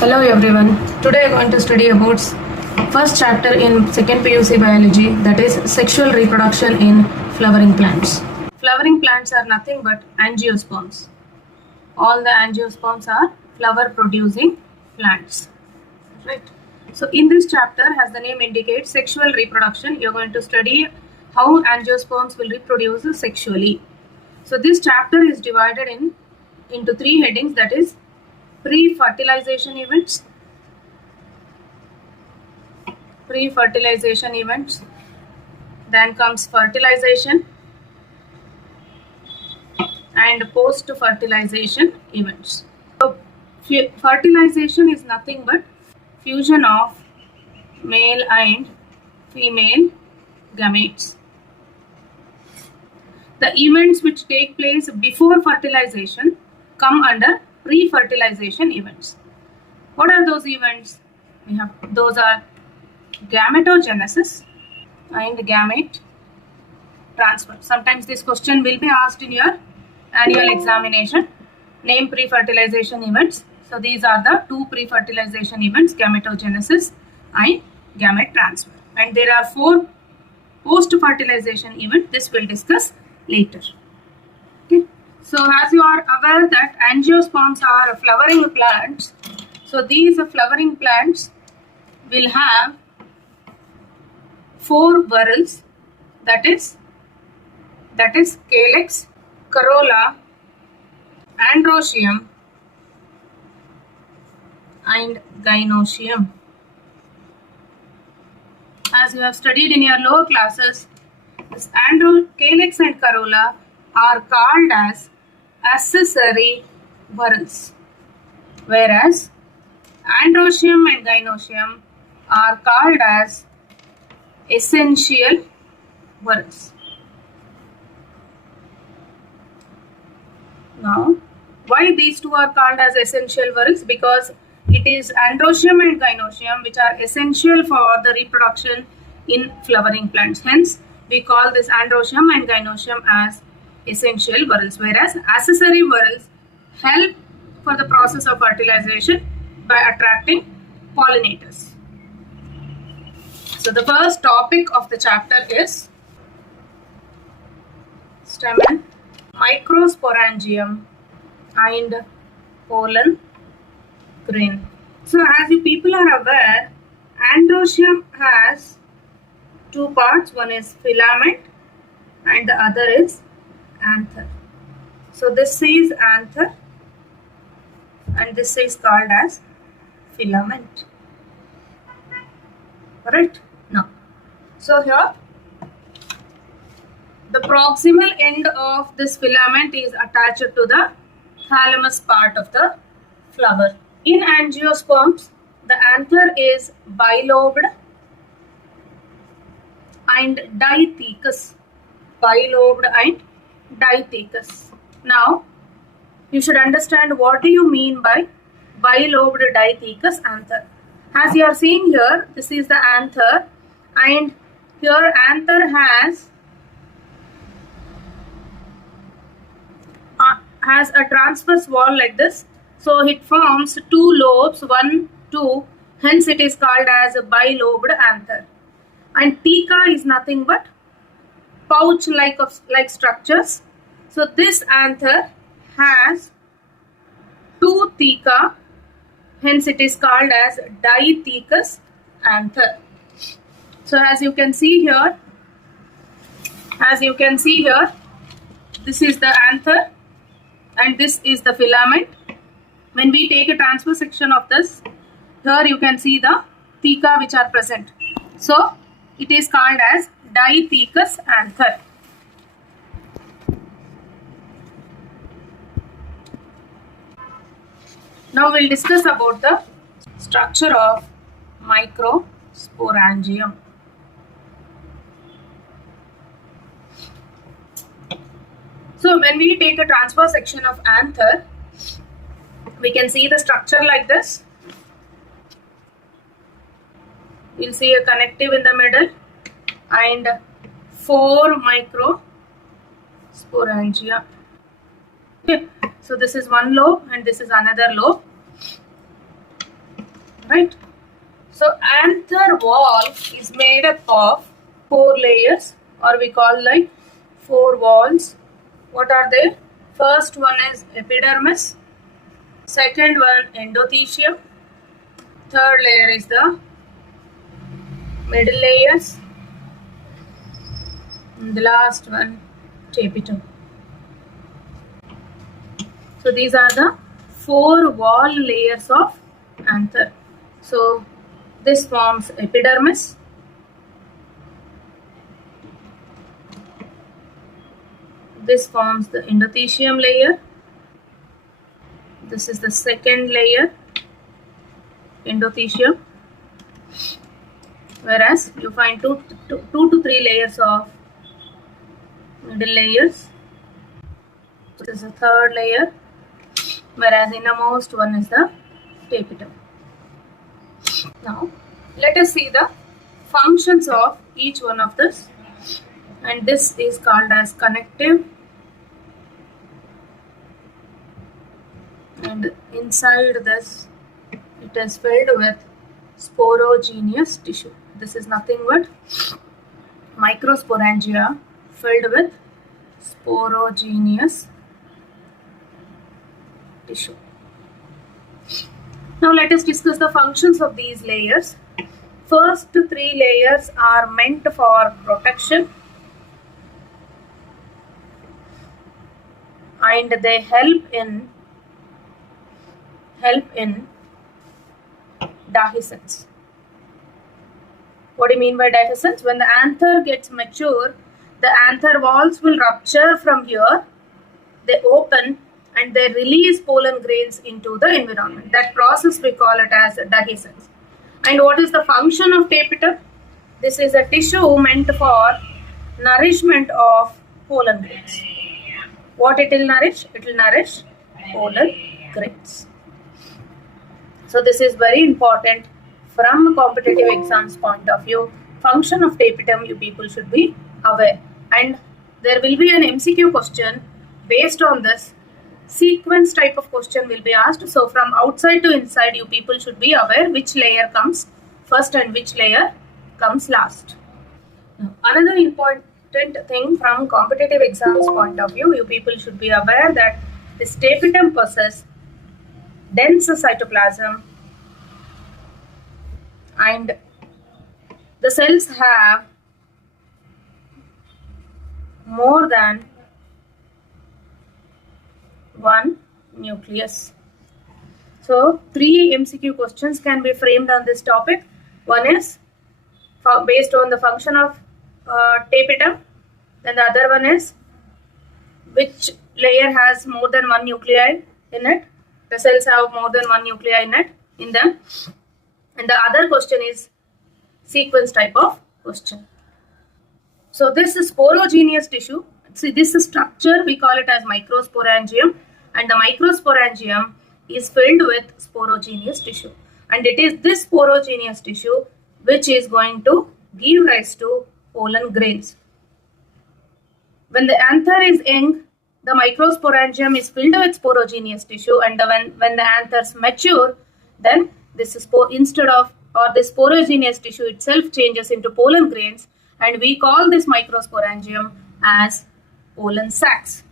Hello everyone. Today I am going to study about first chapter in second PUC biology, that is sexual reproduction in flowering plants. Flowering plants are nothing but angiosperms. All the angiosperms are flower producing plants. Right. So in this chapter, as the name indicates, sexual reproduction, you are going to study how angiosperms will reproduce sexually. So this chapter is divided into three headings, that is pre-fertilization events, then comes fertilization and post-fertilization events. So fertilization is nothing but fusion of male and female gametes. The events which take place before fertilization come under pre-fertilization events. What are those events? Those are gametogenesis and gamete transfer. Sometimes this question will be asked in your annual examination. Name pre-fertilization events. So these are the two pre-fertilization events, gametogenesis and gamete transfer. And there are four post-fertilization events. This we'll discuss later. Okay. So as you are aware that angiosperms are flowering plants, so these flowering plants will have four whorls, that is calyx, corolla, androecium and gynoecium. As you have studied in your lower classes, this calyx and corolla are called as accessory whorls, whereas androecium and gynoecium are called as essential whorls. Now, why these two are called as essential whorls? Because it is androecium and gynoecium which are essential for the reproduction in flowering plants. Hence, we call this androecium and gynoecium as essential whorls, whereas accessory whorls help for the process of fertilization by attracting pollinators. So the first topic of the chapter is stamen, Microsporangium and pollen grain. So as you people are aware, androecium has two parts. One is filament and the other is anther. So this is anther and this is called as filament. Correct? Now, so here the proximal end of this filament is attached to the thalamus part of the flower. In angiosperms, the anther is bilobed and dithecous. Bilobed and dithecous. Now, you should understand what do you mean by bilobed dithecous anther. As you are seeing here, this is the anther, and here anther has a transverse wall like this. So it forms two lobes, 1, 2, hence it is called as a bilobed anther. And theca is nothing but pouch-like structures. So this anther has two theca, hence it is called as dithecous anther. So as you can see here, this is the anther and this is the filament. When we take a transverse section of this, here you can see the theca which are present. So it is called as dithecous anther. Now we'll discuss about the structure of microsporangium. So when we take a transverse section of anther, we can see the structure like this. You'll see a connective in the middle and 4 microsporangia. Okay. So this is one lobe and this is another lobe. right? So anther wall is made up of 4 layers, or we call like 4 walls. What are they? First one is epidermis, second one endothelium, third layer is the middle layers, and the last one tapetum. So these are the 4 wall layers of anther. So this forms epidermis, this forms the endothelium layer, this is the second layer, endothelium, whereas you find 2 to 3 layers of middle layers. This is the third layer, whereas innermost one is the tapetum. Now let us see the functions of each one of this, and this is called as connective, and inside this it is filled with sporogenous tissue. This is nothing but microsporangia filled with sporogenous tissue. Now let us discuss the functions of these layers. First 3 layers are meant for protection, and they help in dehiscence. What do you mean by dehiscence? When the anther gets mature, the anther walls will rupture from here, they open and they release pollen grains into the environment. That process we call it as dehiscence. And what is the function of tapetum? This is a tissue meant for nourishment of pollen grains. What it will nourish? It will nourish pollen grains. So this is very important from a competitive exams point of view. Function of tapetum you people should be aware. And there will be an MCQ question based on this. Sequence type of question will be asked. So from outside to inside you people should be aware which layer comes first and which layer comes last. Another important thing from competitive exams point of view, you people should be aware that this tapetum possesses dense cytoplasm, and the cells have more than one nucleus. So 3 MCQ questions can be framed on this topic. One is based on the function of tapetum, then the other one is which layer has more than one nuclei in it. The cells have more than one nuclei in them. And the other question is sequence type of question. So this is sporogenous tissue. See, this structure we call it as microsporangium, and the microsporangium is filled with sporogenous tissue, and it is this sporogenous tissue which is going to give rise to pollen grains. When the anther is young, the microsporangium is filled with sporogenous tissue, and when the anthers mature, then this is this sporogenous tissue itself changes into pollen grains, and we call this microsporangium as pollen sacs.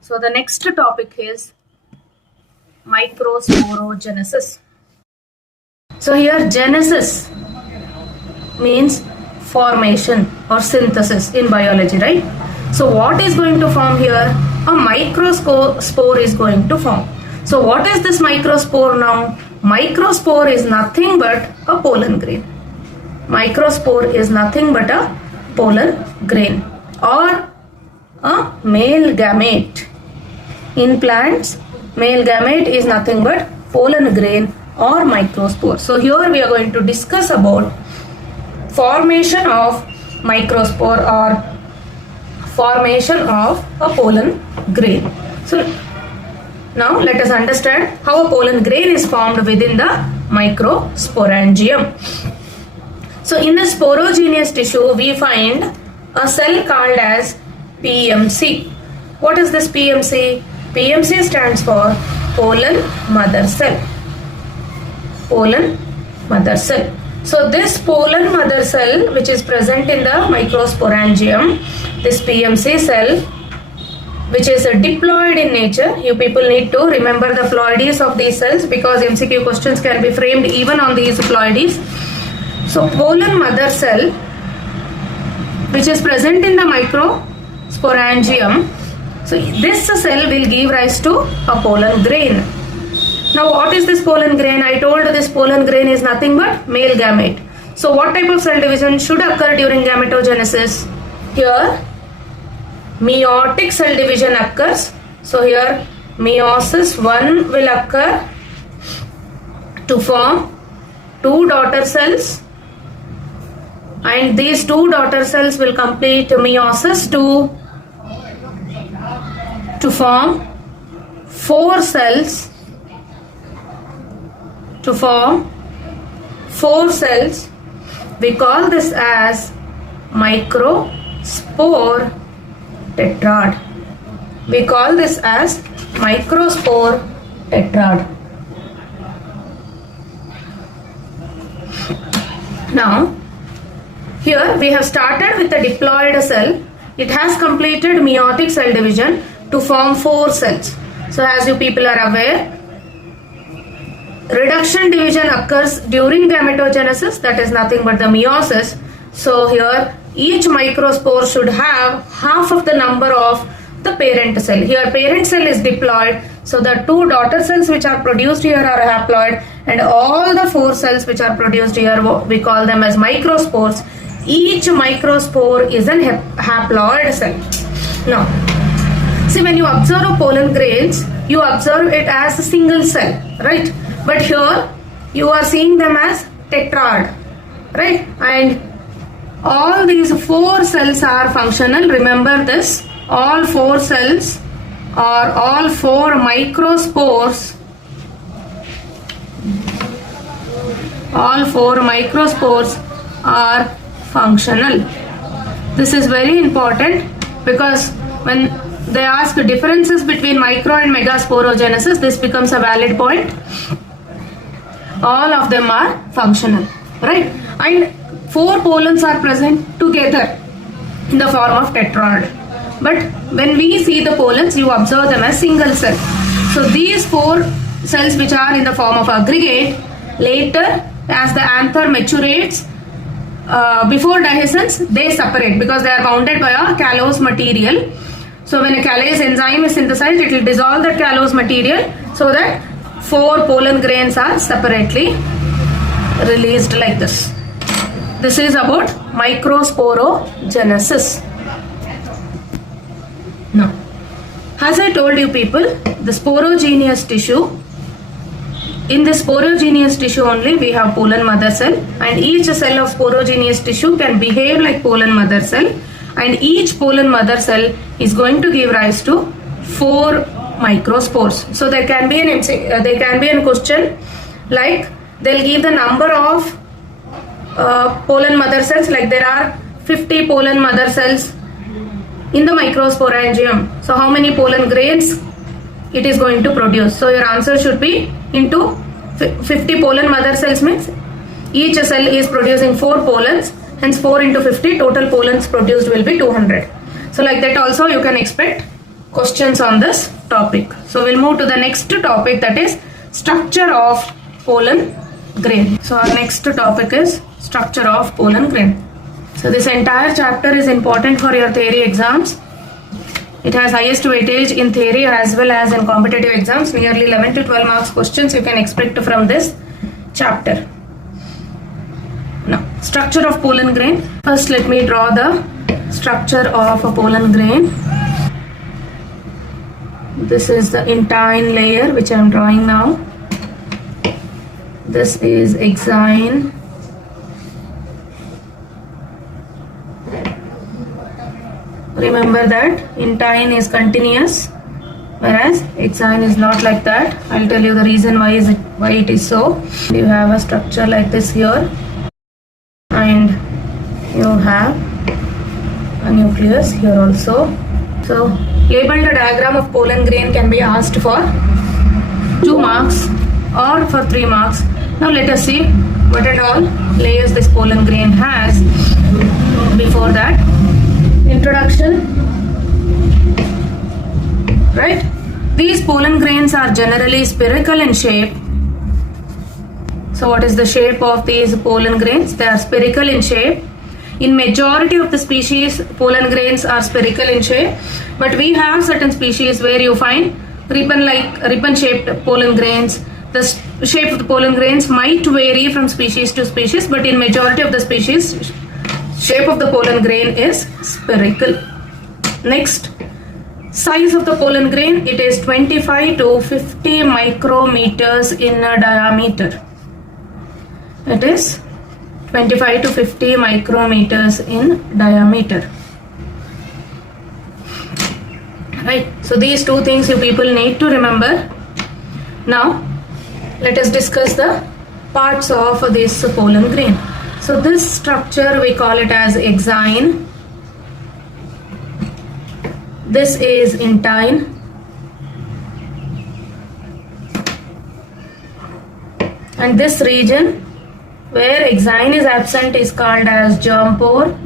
So the next topic is microsporogenesis. So here genesis means formation or synthesis in biology, right? So what is going to form here? A microspore is going to form. So what is this microspore now? Microspore is nothing but a pollen grain. Microspore is nothing but a pollen grain or a male gamete. In plants, male gamete is nothing but pollen grain or microspore. So here we are going to discuss about formation of microspore or formation of a pollen grain. So now let us understand how a pollen grain is formed within the microsporangium. So in the sporogenous tissue we find a cell called as PMC. What is this PMC? PMC stands for pollen mother cell. pollen mother cell. So this pollen mother cell, which is present in the microsporangium, this PMC cell, which is diploid in nature. You people need to remember the ploidies of these cells because MCQ questions can be framed even on these ploidies. So pollen mother cell, which is present in the microsporangium, so this cell will give rise to a pollen grain. Now what is this pollen grain? I told this pollen grain is nothing but male gamete. So what type of cell division should occur during gametogenesis? Here meiotic cell division occurs. So here meiosis 1 will occur to form 2 daughter cells, and these 2 daughter cells will complete meiosis 2 to form 4 cells. We call this as microspore tetrad. Now here we have started with the diploid cell. It has completed meiotic cell division to form 4 cells. So as you people are aware, reduction division occurs during gametogenesis, that is nothing but the meiosis. So here each microspore should have half of the number of the parent cell. Here parent cell is diploid, so the 2 daughter cells which are produced here are haploid, and all the 4 cells which are produced here we call them as microspores. Each microspore is an haploid cell. Now see, when you observe pollen grains, you observe it as a single cell, right? But here you are seeing them as tetrad, right? And all these 4 cells are functional. Remember this, all 4 cells or all 4 microspores, are functional. This is very important because when they ask differences between micro and megasporogenesis, this becomes a valid point. All of them are functional, right? And 4 pollens are present together in the form of tetrad. But when we see the pollens, you observe them as single cell. So these 4 cells which are in the form of aggregate, later as the anther maturates, before dehiscence, they separate because they are bounded by a callose material. So when a callase enzyme is synthesized, it will dissolve that callose material so that 4 pollen grains are separately released like this. This is about microsporogenesis. Now, as I told you people, the sporogenous tissue, in this sporogenous tissue only we have pollen mother cell, and each cell of sporogenous tissue can behave like pollen mother cell, and each pollen mother cell is going to give rise to 4 microspores. So there can be a question like they'll give the number of pollen mother cells, like there are 50 pollen mother cells in the microsporangium. So how many pollen grains it is going to produce? So your answer should be into 50 pollen mother cells means each cell is producing 4 pollens, hence 4 into 50, total pollens produced will be 200. So like that also you can expect questions on this topic. So we'll move to the next topic, that is structure of pollen grain. So our next topic is structure of pollen grain. So this entire chapter is important for your theory exams. It has highest weightage in theory as well as in competitive exams. Nearly 11 to 12 marks questions you can expect from this chapter. Now, structure of pollen grain. First let me draw the structure of a pollen grain. This is the intine layer which I am drawing now. This is exine. Remember that intine is continuous, whereas exine is not like that. I'll tell you the reason why it is so. You have a structure like this here, and you have a nucleus here also. So labeled diagram of pollen grain can be asked for 2 marks or for 3 marks. Now let us see what and all layers this pollen grain has. Before that, introduction. Right? These pollen grains are generally spherical in shape. So what is the shape of these pollen grains? They are spherical in shape. In majority of the species, pollen grains are spherical in shape, but we have certain species where you find ribbon-shaped pollen grains. The shape of the pollen grains might vary from species to species, but in majority of the species, shape of the pollen grain is spherical. Next, size of the pollen grain, it is 25 to 50 micrometers in diameter. It is 25 to 50 micrometers in diameter. Right, so these two things you people need to remember. Now, let us discuss the parts of this pollen grain. So this structure we call it as exine. This is intine. And this region where exine is absent is called as germ pore.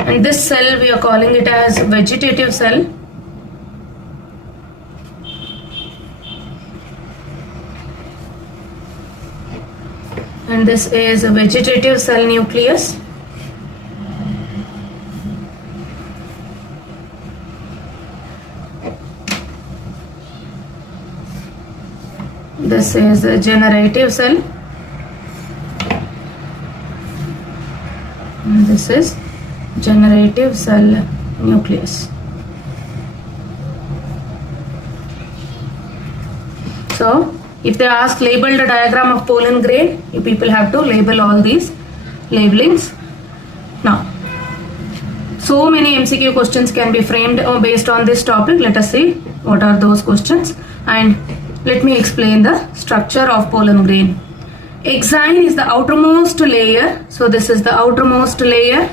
And this cell we are calling it as vegetative cell. And this is a vegetative cell nucleus. This is a generative cell. And this is generative cell nucleus. So, if they ask label the diagram of pollen grain, you people have to label all these labelings. Now, so many MCQ questions can be framed based on this topic. Let us see what are those questions, and let me explain the structure of pollen grain. Exine is the outermost layer. So this is the outermost layer,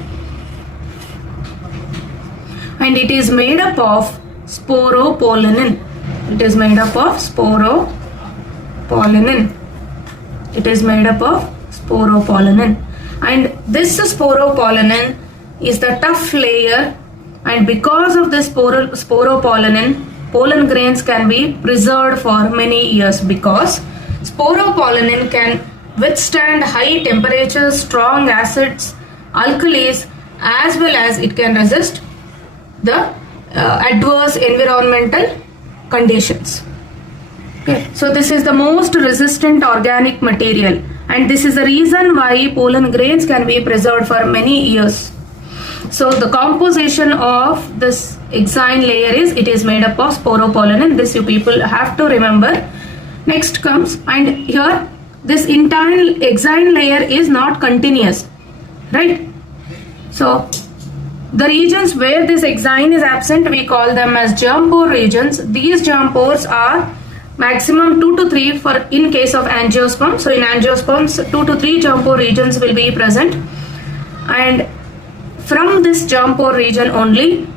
and it is made up of sporopollenin. It is made up of sporopollenin. It is made up of sporopollenin. And this sporopollenin is the tough layer, and because of this sporopollenin, pollen grains can be preserved for many years, because sporopollenin can withstand high temperatures, strong acids, alkalis, as well as it can resist the adverse environmental conditions. Okay, so this is the most resistant organic material, and this is the reason why pollen grains can be preserved for many years. So the composition of this exine layer is, it is made up of sporopollenin. This you people have to remember. Next comes, and here this entire exine layer is not continuous, right? So the regions where this exine is absent, we call them as germ pore regions. These germ pores are maximum 2 to 3 for in case of angiosperm. So in angiosperms, 2 to 3 germ pore regions will be present, and from this germ pore region only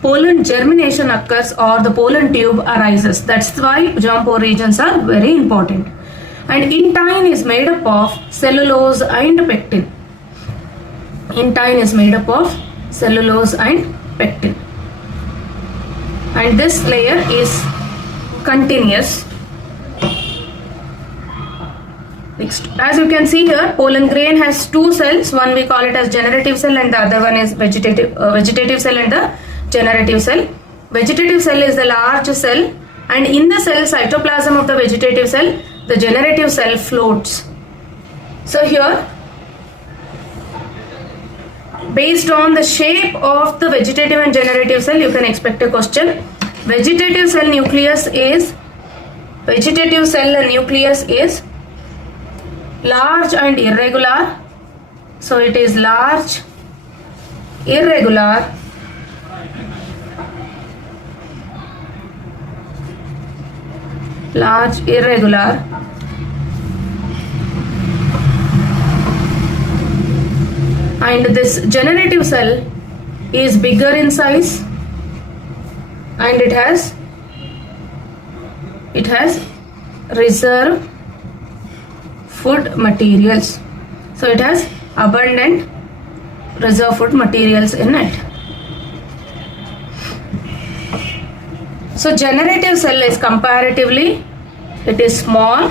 pollen germination occurs, or the pollen tube arises. That's why germ pore regions are very important. And intine is made up of cellulose and pectin. Intine is made up of cellulose and pectin. And this layer is continuous. Next, as you can see here, pollen grain has two cells. One we call it as generative cell, and the other one is vegetative cell and the generative cell. Vegetative cell is the large cell, and in the cell cytoplasm of the vegetative cell, the generative cell floats. So here, based on the shape of the vegetative and generative cell, you can expect a question. Vegetative cell nucleus is large and irregular. So it is large, irregular, large, irregular, and this generative cell is bigger in size, and it has reserve food materials. So it has abundant reserve food materials in it. So generative cell is comparatively, it is small,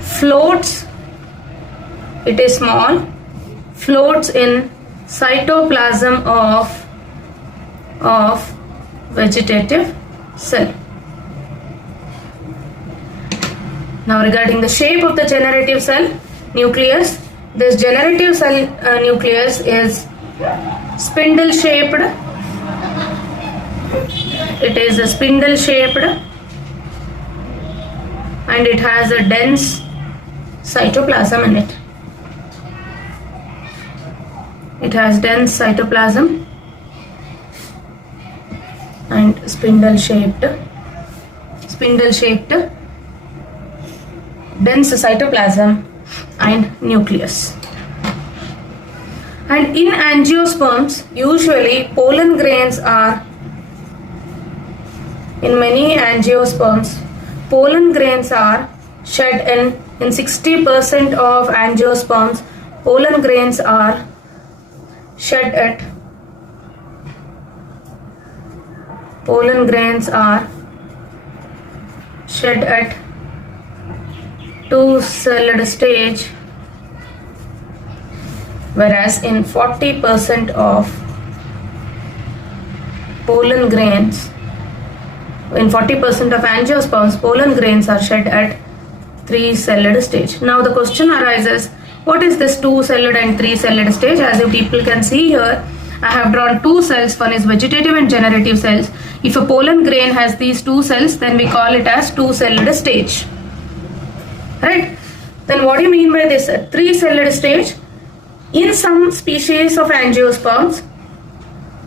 floats in cytoplasm of vegetative cell. Now regarding the shape of the generative cell nucleus, this generative cell nucleus is spindle shaped. It is a spindle shaped and it has a dense cytoplasm in it. It has dense cytoplasm and spindle shaped, dense cytoplasm and nucleus. And in angiosperms, usually pollen grains are, in many angiosperms, pollen grains are shed in 60% of angiosperms, pollen grains are shed at 2-celled stage, whereas in 40% of pollen grains, in 40% of angiosperms, pollen grains are shed at 3-celled stage. Now the question arises, what is this 2-celled and 3-celled stage? As you people can see here, I have drawn two cells, one is vegetative and generative cells. If a pollen grain has these two cells, then we call it as 2-celled stage. Right? Then what do you mean by this 3-celled stage? In some species of angiosperms,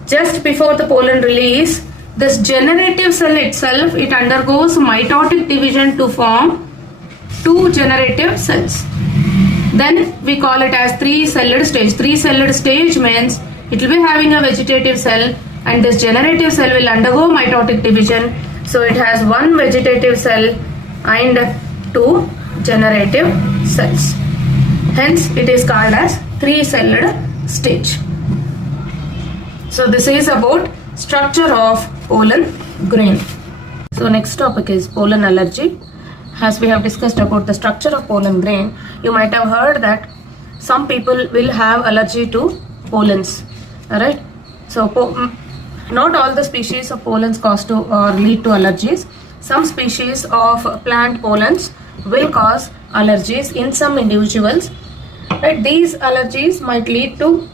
just before the pollen release, this generative cell itself, it undergoes mitotic division to form two generative cells. Then we call it as 3-celled stage. 3-celled stage means it will be having a vegetative cell and this generative cell will undergo mitotic division. So it has one vegetative cell and two generative cells. Hence it is called as 3-celled stage. So this is about structure of pollen grain. So next topic is pollen allergy. As we have discussed about the structure of pollen grain, you might have heard that some people will have allergy to pollens. Alright, so not all the species of pollens cause to or lead to allergies. Some species of plant pollens will cause allergies in some individuals. Right, these allergies might lead to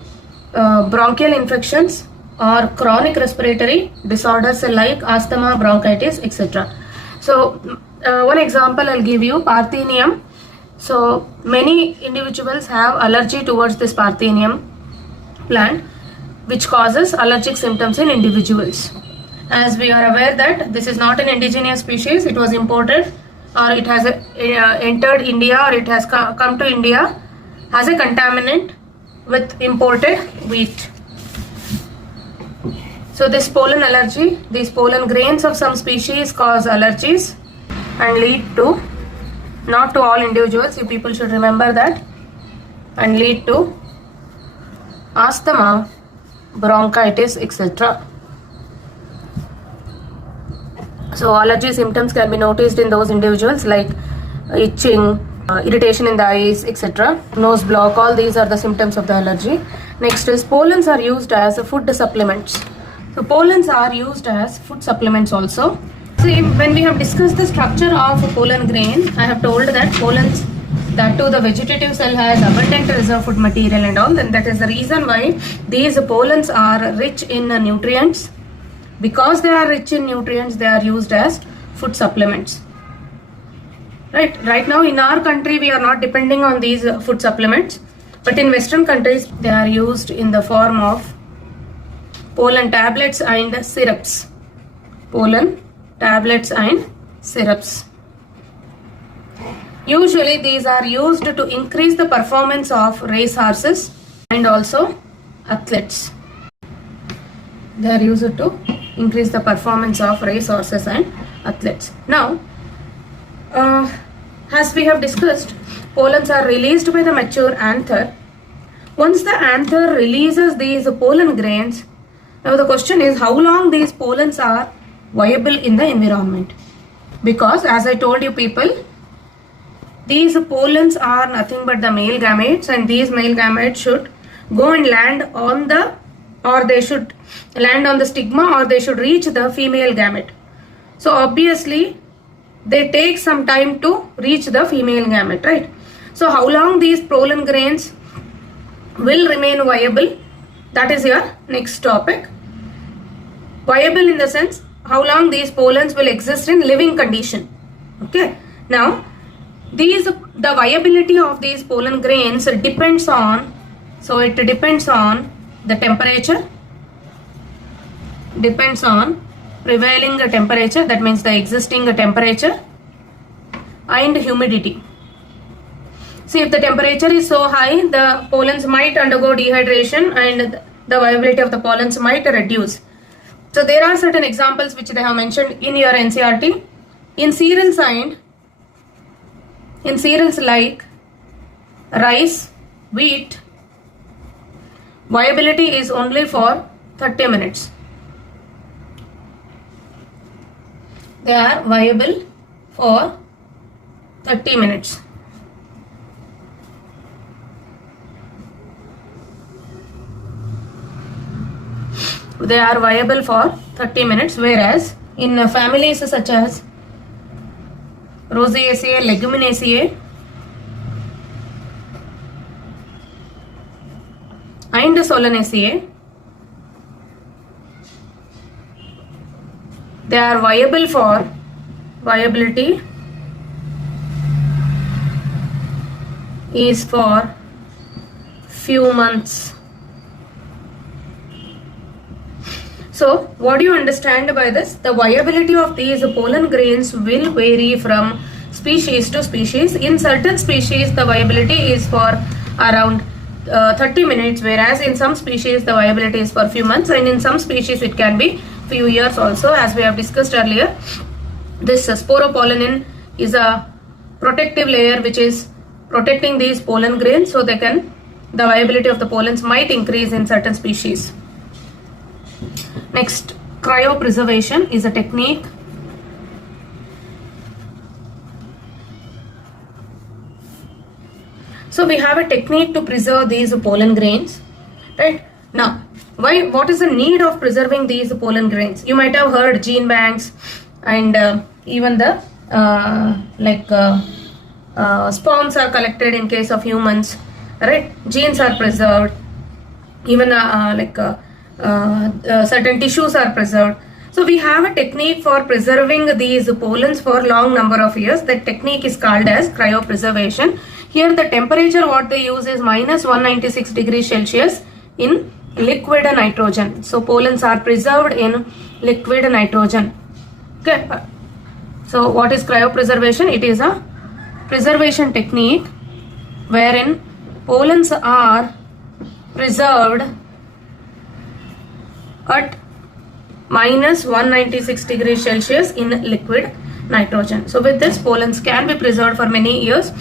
bronchial infections or chronic respiratory disorders like asthma, bronchitis, etc. So one example I'll give you, Parthenium. So many individuals have allergy towards this Parthenium plant, which causes allergic symptoms in individuals. As we are aware that this is not an indigenous species, it was imported or it has entered India or it has come to India as a contaminant with imported wheat. So this pollen allergy, these pollen grains of some species cause allergies and lead to, not to all individuals, you people should remember that, and lead to asthma, bronchitis, etc. So allergy symptoms can be noticed in those individuals like itching, irritation in the eyes, etc. Nose block, all these are the symptoms of the allergy. Next is pollens are used as food supplements. So pollens are used as food supplements also. See, when we have discussed the structure of a pollen grain, I have told that pollens, that too the vegetative cell has abundant reserve food material and all, and that is the reason why these pollens are rich in nutrients. Because they are rich in nutrients, they are used as food supplements. Right now in our country we are not depending on these food supplements, but in Western countries they are used in the form of pollen tablets and syrups. Pollen tablets and syrups. Usually these are used to increase the performance of race horses and also athletes. They are used to increase the performance of race horses and athletes. Now, as we have discussed, pollens are released by the mature anther. Once the anther releases these pollen grains, now the question is how long these pollens are viable in the environment. Because as I told you people, these pollens are nothing but the male gametes, and these male gametes should go and land on the, or they should land on the stigma, or they should reach the female gamete. So obviously they take some time to reach the female gamete, right? So how long these pollen grains will remain viable, that is your next topic. Viable in the sense how long these pollens will exist in living condition. Okay, now the viability of these pollen grains depends on, so it depends on the temperature, depends on prevailing temperature, that means the existing temperature, and humidity. See, if the temperature is so high, the pollens might undergo dehydration and the viability of the pollens might reduce. So there are certain examples which they have mentioned in your NCERT. In cereals like rice, wheat, viability is only for 30 minutes. They are viable for 30 minutes. They are viable for 30 minutes, whereas in families such as Rosaceae, Leguminosae and Solanaceae, they are viable for, viability is for few months. So what do you understand by this? The viability of these pollen grains will vary from species to species. In certain species the viability is for around 30 minutes, whereas in some species the viability is for few months, and in some species it can be few years also, as we have discussed earlier. This sporopollenin is a protective layer which is protecting these pollen grains, so the viability of the pollens might increase in certain species. Next, cryopreservation is a technique so we have a technique to preserve these pollen grains, right? Now, what is the need of preserving these pollen grains? You might have heard gene banks and even the sperms are collected in case of humans, right? Genes are preserved, even certain tissues are preserved. So we have a technique for preserving these pollens for long number of years. That technique is called as cryopreservation. Here the temperature what they use is minus 196 degrees Celsius in liquid nitrogen. So pollens are preserved in liquid nitrogen. Okay. So what is cryopreservation? It is a preservation technique wherein pollens are preserved at minus 196 degrees Celsius in liquid nitrogen. So with this, pollens can be preserved for many years.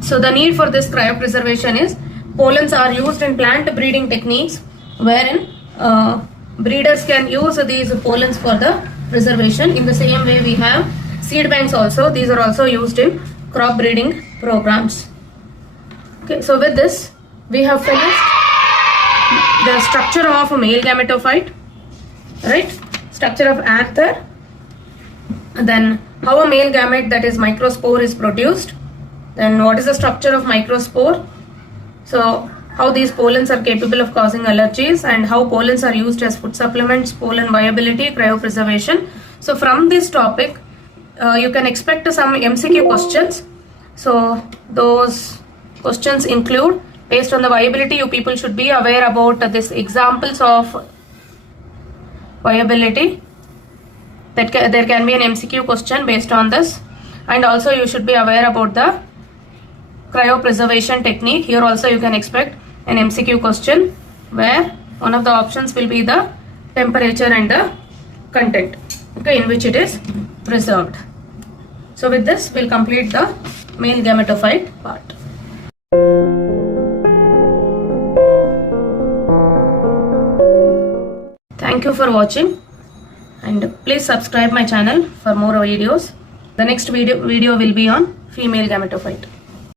So the need for this cryopreservation is, pollens are used in plant breeding techniques wherein breeders can use these pollens for the preservation. In the same way we have seed banks also. These are also used in crop breeding programs. Okay, so with this we have finished the structure of a male gametophyte, right? Structure of anther, then how a male gamete, that is microspore, is produced, then what is the structure of microspore, so how these pollens are capable of causing allergies, and how pollens are used as food supplements, pollen viability, cryopreservation. So from this topic you can expect some MCQ questions. So those questions include, based on the viability, you people should be aware about this examples of viability. That there can be an MCQ question based on this, and also you should be aware about the cryopreservation technique. Here also you can expect an MCQ question where one of the options will be the temperature and the content, okay, in which it is preserved. So with this, we'll complete the male gametophyte part. Thank you for watching, and please subscribe my channel for more videos. The next video will be on female gametophyte.